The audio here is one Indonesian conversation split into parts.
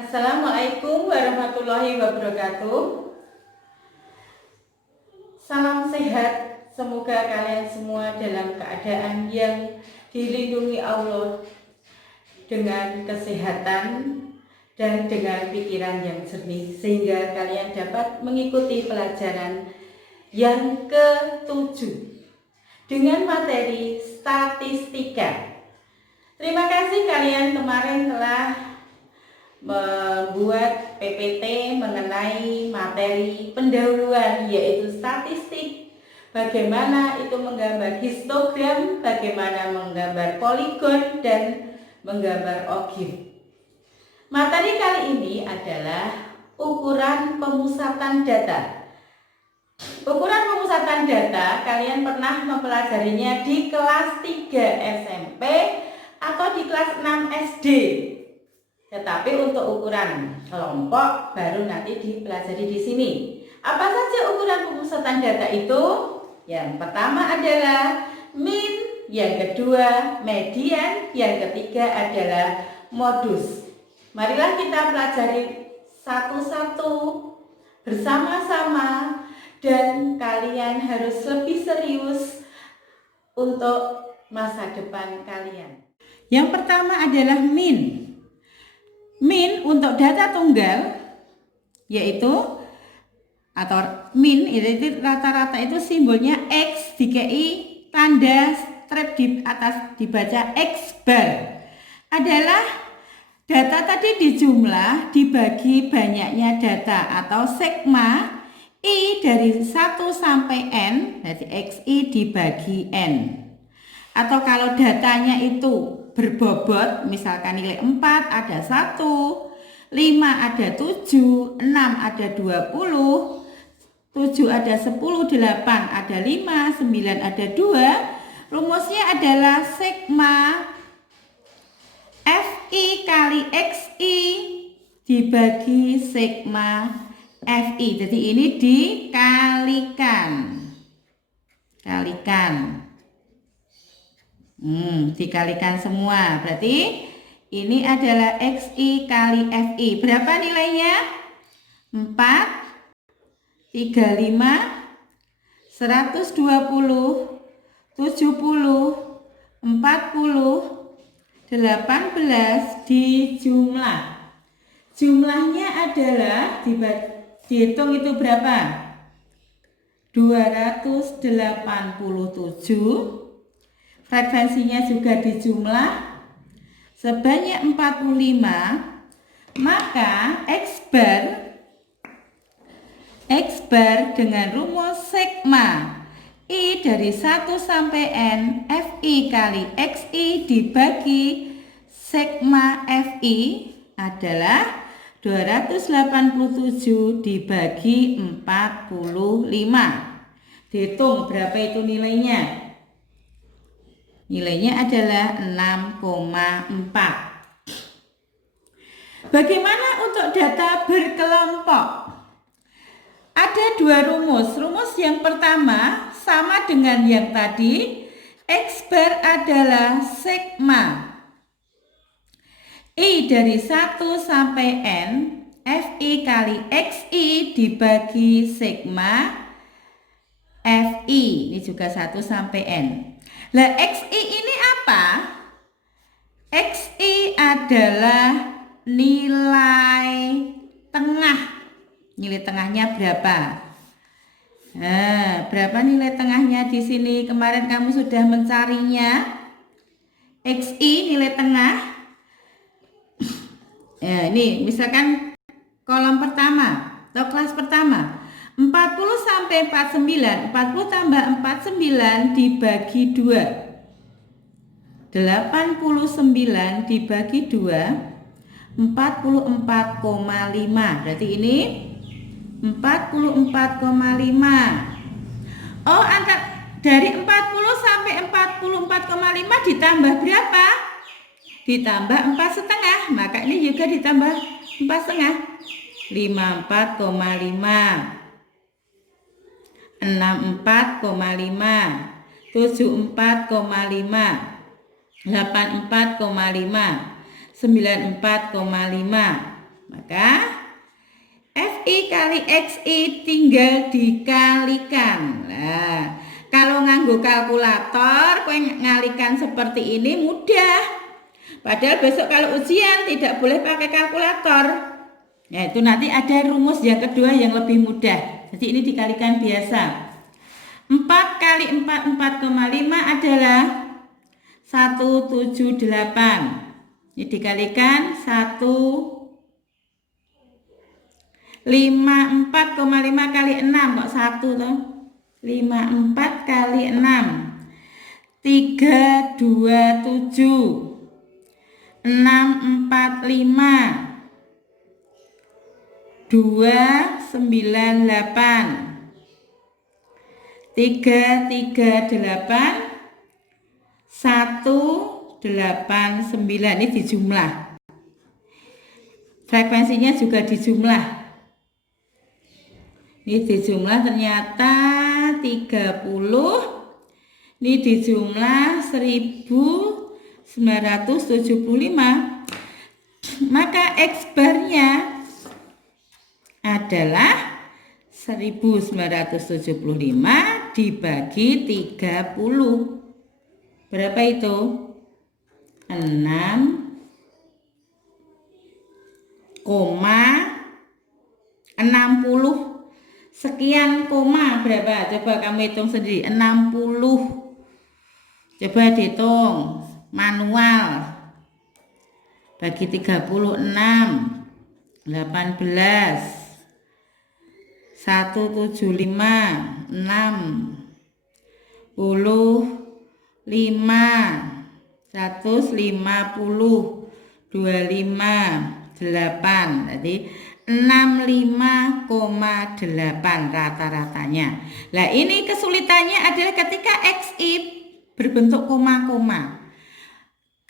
Assalamualaikum warahmatullahi wabarakatuh. Salam sehat, semoga kalian semua dalam keadaan yang dilindungi Allah dengan kesehatan dan dengan pikiran yang jernih, sehingga kalian dapat mengikuti pelajaran yang ke-7 dengan materi statistika. Terima kasih kalian kemarin telah membuat PPT mengenai materi pendahuluan, yaitu statistik, bagaimana itu menggambar histogram, bagaimana menggambar poligon dan menggambar ogif. Materi kali ini adalah ukuran pemusatan data. Ukuran pemusatan data kalian pernah mempelajarinya di kelas 3 SMP atau di kelas 6 SD. Tetapi untuk ukuran kelompok baru nanti dipelajari di sini. Apa saja ukuran pemusatan data itu? Yang pertama adalah min, yang kedua median, yang ketiga adalah modus. Marilah kita pelajari satu-satu bersama-sama, dan kalian harus lebih serius untuk masa depan kalian. Yang pertama adalah min. Min untuk data tunggal, yaitu atau min itu rata-rata itu simbolnya X, dikei tanda strip di atas dibaca X bar, adalah data tadi dijumlah dibagi banyaknya data atau sigma I dari 1 sampai N, jadi XI dibagi N. Atau kalau datanya itu berbobot, misalkan nilai 4 ada 1, 5 ada 7, 6 ada 20, 7 ada 10, 8 ada 5, 9 ada 2. Rumusnya adalah sigma Fi kali Xi dibagi sigma Fi. Jadi ini dikalikan. Dikalikan semua. Berarti ini adalah Xi kali Fi. Berapa nilainya? 4, 35, 120, 70, 40, 18 dijumlah. Jumlahnya adalah dihitung itu berapa? 287. Frekuensinya juga dijumlah sebanyak 45. Maka X bar dengan rumus sigma I dari 1 sampai N Fi kali Xi dibagi sigma Fi adalah 287 dibagi 45. Dihitung berapa itu nilainya? Nilainya adalah 6,4. Bagaimana untuk data berkelompok? Ada dua rumus. Rumus yang pertama sama dengan yang tadi. X bar adalah sigma I dari 1 sampai N Fi kali Xi dibagi sigma Fi. Ini juga 1 sampai N. Lah Xi ini apa? Xi adalah nilai tengah. Nilai tengahnya berapa? Nah, berapa nilai tengahnya di sini? Kemarin kamu sudah mencarinya. Xi nilai tengah. Ya, ini misalkan kolom pertama atau kelas pertama. 40 sampai 49, 40 tambah 49 dibagi 2. 89 dibagi 2, 44,5. Berarti ini 44,5. Oh, dari 40 sampai 44,5 ditambah berapa? Ditambah 4,5. Maka ini juga ditambah 4,5. 54,5. 64,5, 74,5, 84,5, 94,5, Maka FI kali XI tinggal dikalikan. Nah, kalau nganggo kalkulator kowe ngalikan seperti ini mudah. Padahal besok kalau ujian tidak boleh pakai kalkulator. Ya, itu nanti ada rumus yang kedua yang lebih mudah. Jadi ini dikalikan biasa. 4 kali 4, 4,5 adalah 178. Ini dikalikan 54,5 kali 6 kok 1 toh. 54 kali 6 327 645 298 338 189. Ini dijumlah. Frekuensinya juga dijumlah. Ini dijumlah ternyata 30. Ini dijumlah 1975. Maka X barnya adalah 1975 dibagi 30. Berapa itu? 6,60 sekian koma berapa? Coba kamu hitung sendiri. 60. Coba dihitung manual. Bagi 36 18 175 6 5 150 25 8. Jadi 65,8 rata-ratanya. Nah, ini kesulitannya adalah ketika XI berbentuk koma-koma.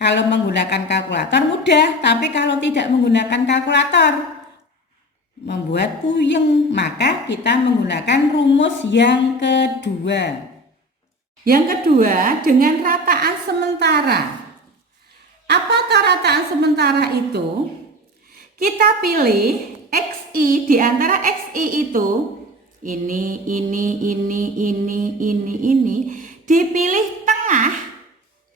Kalau menggunakan kalkulator mudah, tapi kalau tidak menggunakan kalkulator membuat puyeng. Maka kita menggunakan rumus yang kedua. Yang kedua dengan rataan sementara. Apa rataan sementara itu? Kita pilih XI di antara XI itu ini dipilih tengah.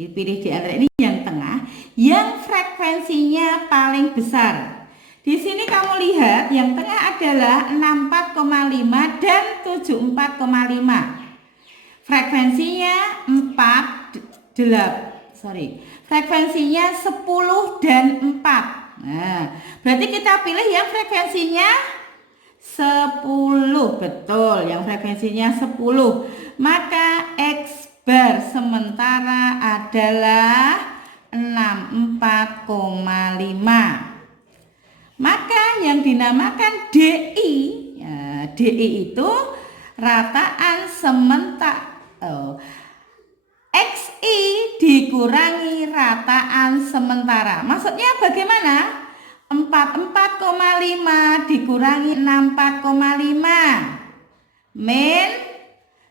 Dipilih di antara ini yang tengah, yang frekuensinya paling besar. Di sini kamu lihat yang tengah adalah 64,5 dan 74,5. Frekuensinya frekuensinya 10 dan 4. Nah, berarti kita pilih yang frekuensinya 10. Betul, yang frekuensinya 10. Maka X bar sementara adalah 64,5. Maka yang dinamakan DI, ya, DI itu rataan sementara. XI dikurangi rataan sementara. Maksudnya bagaimana? 44,5 dikurangi 64,5 min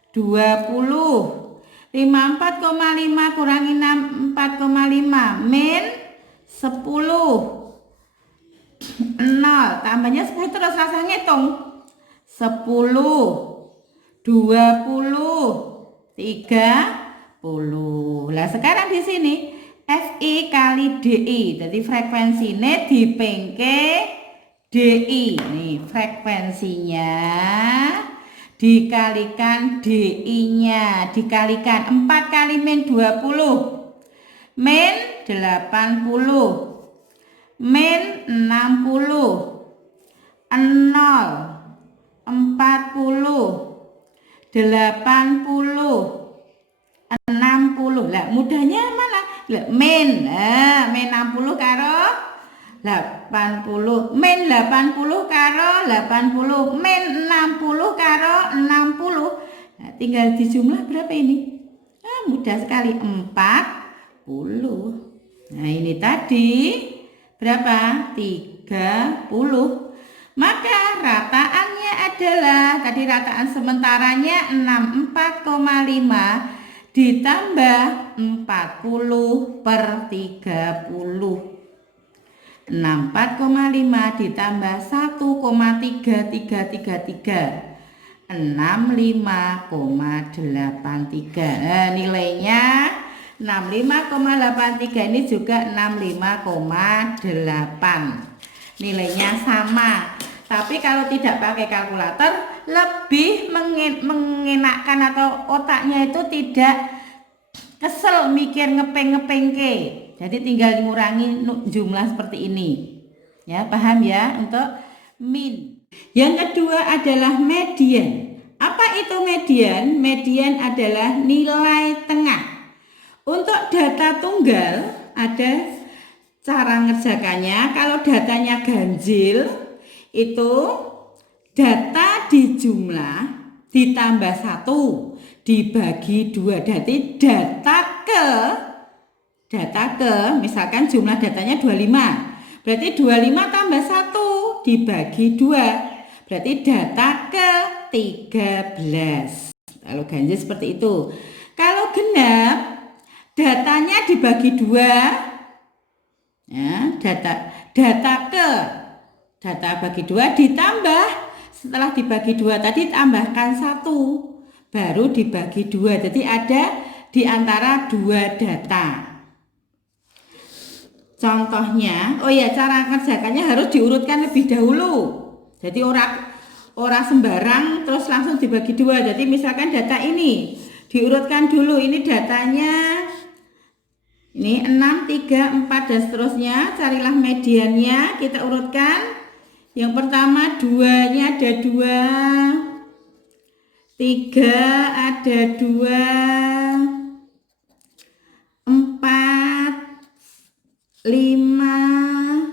20. 54,5 kurangi 64,5 min 10. 0 tambahnya 10 terus rasa ngitung. 10 20 30. Lah sekarang di sini FI kali DI. Jadi frekuensinya dipengke DI. Nih frekuensinya dikalikan DI-nya, dikalikan 4 kali min 20 min 80 min 60 0 40 80 60. Lah mudahnya mana? Lah min. Min 60 karo 80. Min 80 karo 80. Min 60 karo 60. Nah, tinggal dijumlah berapa ini? Mudah sekali 40. Nah, ini tadi berapa? 30. Maka rataannya adalah tadi rataan sementaranya 64,5 ditambah 40/30. 64,5 ditambah 1,3333. 65,83. Nah, nilainya 65,83 ini juga 65,8. Nilainya sama. Tapi kalau tidak pakai kalkulator lebih mengenakkan, atau otaknya itu tidak kesel mikir ngepeng ke. Jadi tinggal mengurangi jumlah seperti ini. Ya, paham ya untuk min. Yang kedua adalah median. Apa itu median? Median adalah nilai tengah. Untuk data tunggal ada cara ngerjakannya. Kalau datanya ganjil itu data dijumlah ditambah 1 dibagi 2. Jadi data ke misalkan jumlah datanya 25. Berarti 25 tambah 1 dibagi 2. Berarti data ke 13. Kalau ganjil seperti itu. Kalau genap datanya dibagi 2. Ya, data bagi 2 ditambah, setelah dibagi 2 tadi tambahkan 1 baru dibagi 2. Jadi ada di antara 2 data. Contohnya, cara kerjakannya harus diurutkan lebih dahulu. Jadi ora sembarang terus langsung dibagi 2. Jadi misalkan data ini diurutkan dulu. Ini datanya ini 6, 3, 4 dan seterusnya. Carilah mediannya, kita urutkan. Yang pertama 2-nya ada 2, 3 ada 2, 5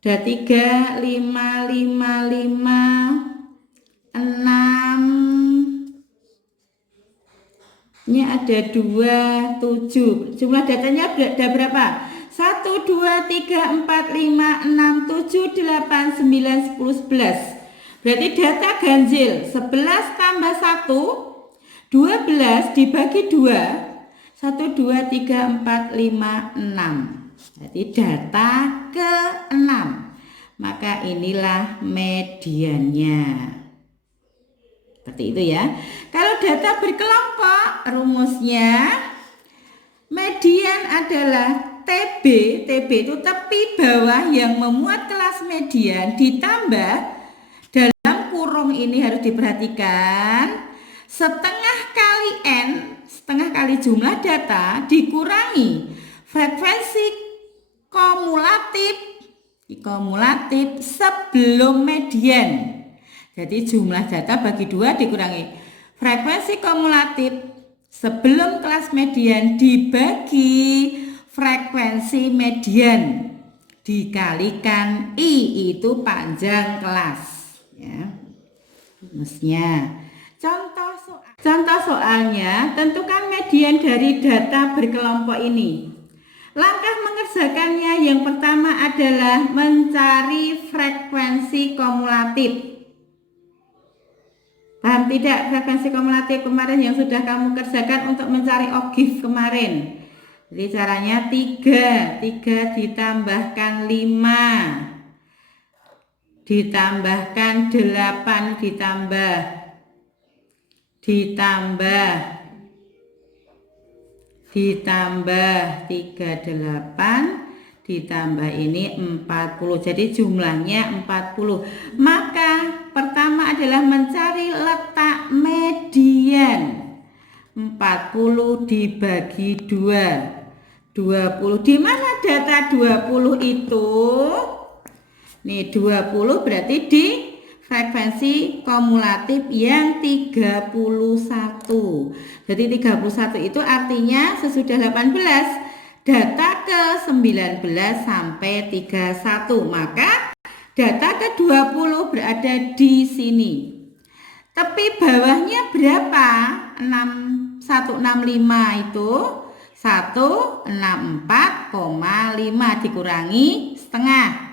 ada 3, 5, 5, 5, 6 ini ada 2, 7. Jumlah datanya ada berapa? 1, 2, 3, 4, 5, 6, 7, 8, 9, 10, 11. Berarti data ganjil 11 tambah 1 12 dibagi 2. 1, 2, 3, 4, 5, 6. Jadi data ke-6. Maka inilah mediannya. Seperti itu ya. Kalau data berkelompok, rumusnya median adalah TB. TB itu tepi bawah yang memuat kelas median ditambah, dalam kurung ini harus diperhatikan, setengah kali N, setengah kali jumlah data dikurangi frekuensi kumulatif sebelum median. Jadi jumlah data bagi 2 dikurangi frekuensi kumulatif sebelum kelas median dibagi frekuensi median dikalikan I, itu panjang kelas ya. Rumusnya. Contoh soalnya, tentukan median dari data berkelompok ini. Langkah mengerjakannya yang pertama adalah mencari frekuensi kumulatif. Paham tidak frekuensi kumulatif kemarin yang sudah kamu kerjakan untuk mencari OGIF kemarin? Jadi caranya 3 ditambahkan 5 ditambahkan 8 ditambah 38 ditambah ini 40. Jadi jumlahnya 40. Maka pertama adalah mencari letak median. 40 dibagi 2. 20. Di mana data 20 itu? Nih 20 berarti di frekuensi kumulatif yang 31. Jadi 31 itu artinya sesudah 18 data ke 19 sampai 31. Maka data ke 20 berada di sini. Tapi bawahnya berapa? 165 itu 164,5 dikurangi setengah.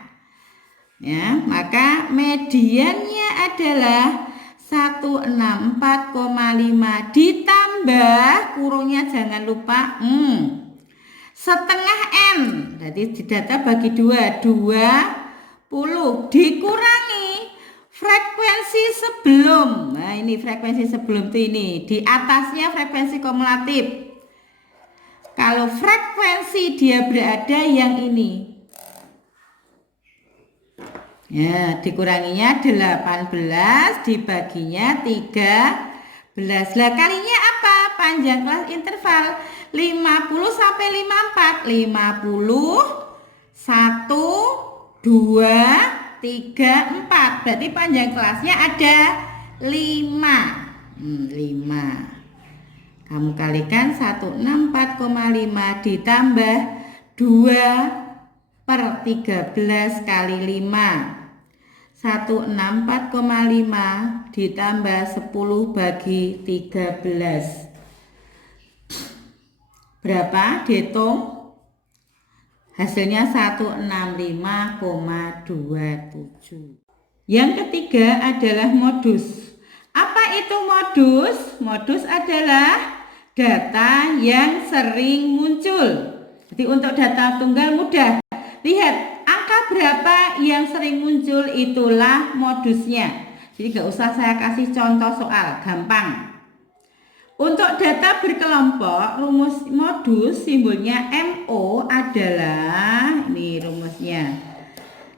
Ya, maka mediannya adalah 164,5 ditambah kurungnya jangan lupa setengah N. berarti data bagi 2, 20 dikurangi frekuensi sebelum. Nah, ini frekuensi sebelum tuh ini. Di atasnya frekuensi kumulatif. Kalau frekuensi dia berada yang ini. Ya, dikuranginya 18 dibaginya 13. Lah kalinya apa? Panjang kelas interval 50 sampai 54. 50 1 2 3 4. Berarti panjang kelasnya ada 5. 5. Kamu kalikan 164,5 ditambah 2 per 13 kali 5. 164,5 ditambah 10 bagi 13. Berapa? Dihitung. Hasilnya 165,27. Yang ketiga adalah modus. Apa itu modus? Modus adalah data yang sering muncul. Jadi untuk data tunggal mudah. Lihat angka berapa yang sering muncul, itulah modusnya. Jadi gak usah saya kasih contoh soal, gampang. Untuk data berkelompok, rumus modus simbolnya MO adalah, ini rumusnya,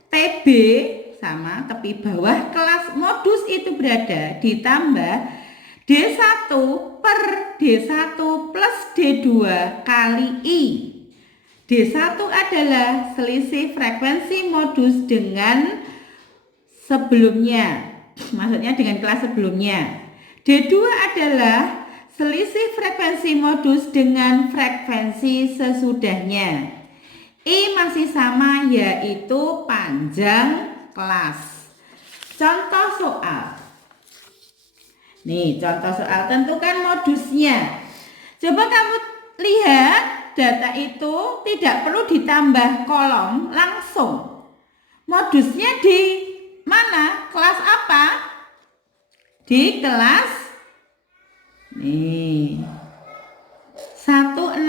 TB sama tepi bawah kelas modus itu berada ditambah D1 per D1 plus D2 kali I. D1 adalah selisih frekuensi modus dengan sebelumnya, maksudnya dengan kelas sebelumnya. D2 adalah selisih frekuensi modus dengan frekuensi sesudahnya. I masih sama, yaitu panjang kelas. Contoh soal. Nih, contoh soal, tentukan modusnya. Coba kamu lihat, data itu tidak perlu ditambah kolom langsung. Modusnya di mana? Kelas apa? Di kelas nih 165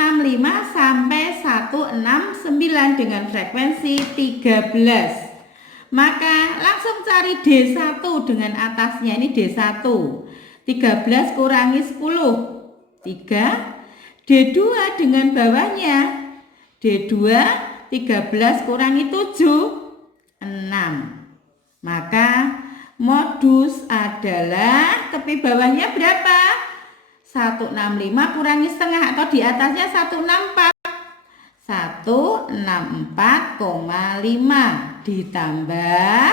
sampai 169 dengan frekuensi 13. Maka langsung cari D1 dengan atasnya, ini D1. 13 kurangi 10, 3. D2 dengan bawahnya, D2 13 kurangi 7, 6. Maka modus adalah tepi bawahnya berapa? 165 kurangi setengah atau di atasnya 164. 164,5 ditambah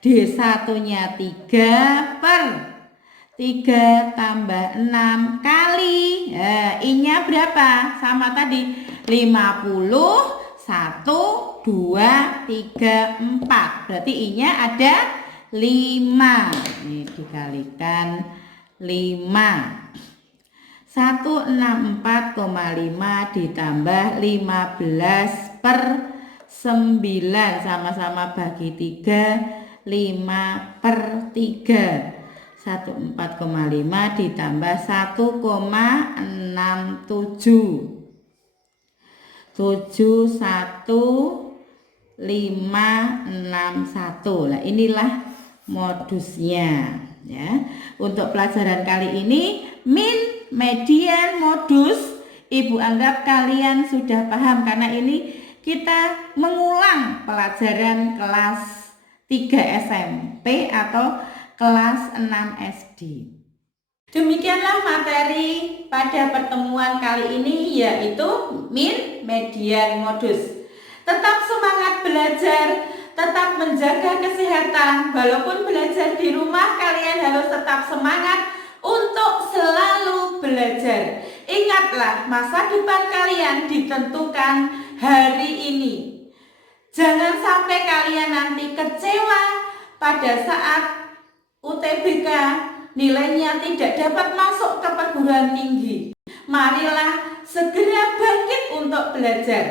D1-nya 3 per 3 tambah 6 kali I-nya berapa? Sama tadi 50, 1, 2, 3, 4. Berarti I-nya ada 5. Ini dikalikan 5. 164,5 ditambah 15 per 9. Sama-sama bagi 3. 5 per 3. 14,5 ditambah 1,67. 71561. Nah, inilah modusnya ya. Untuk pelajaran kali ini min, median, modus, Ibu anggap kalian sudah paham karena ini kita mengulang pelajaran kelas 3 SMP atau kelas 6 SD. Demikianlah materi pada pertemuan kali ini, yaitu min, median, modus. Tetap semangat belajar, tetap menjaga kesehatan. Walaupun belajar di rumah, kalian harus tetap semangat untuk selalu belajar. Ingatlah, masa depan kalian ditentukan hari ini. Jangan sampai kalian nanti kecewa pada saat UTBK nilainya tidak dapat masuk ke perguruan tinggi. Marilah segera bangkit untuk belajar.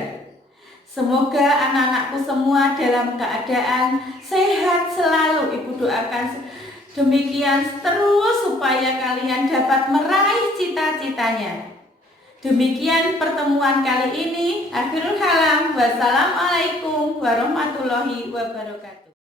Semoga anak-anakku semua dalam keadaan sehat selalu. Ibu doakan demikian terus supaya kalian dapat meraih cita-citanya. Demikian pertemuan kali ini. Akhirul kalam. Wassalamualaikum warahmatullahi wabarakatuh.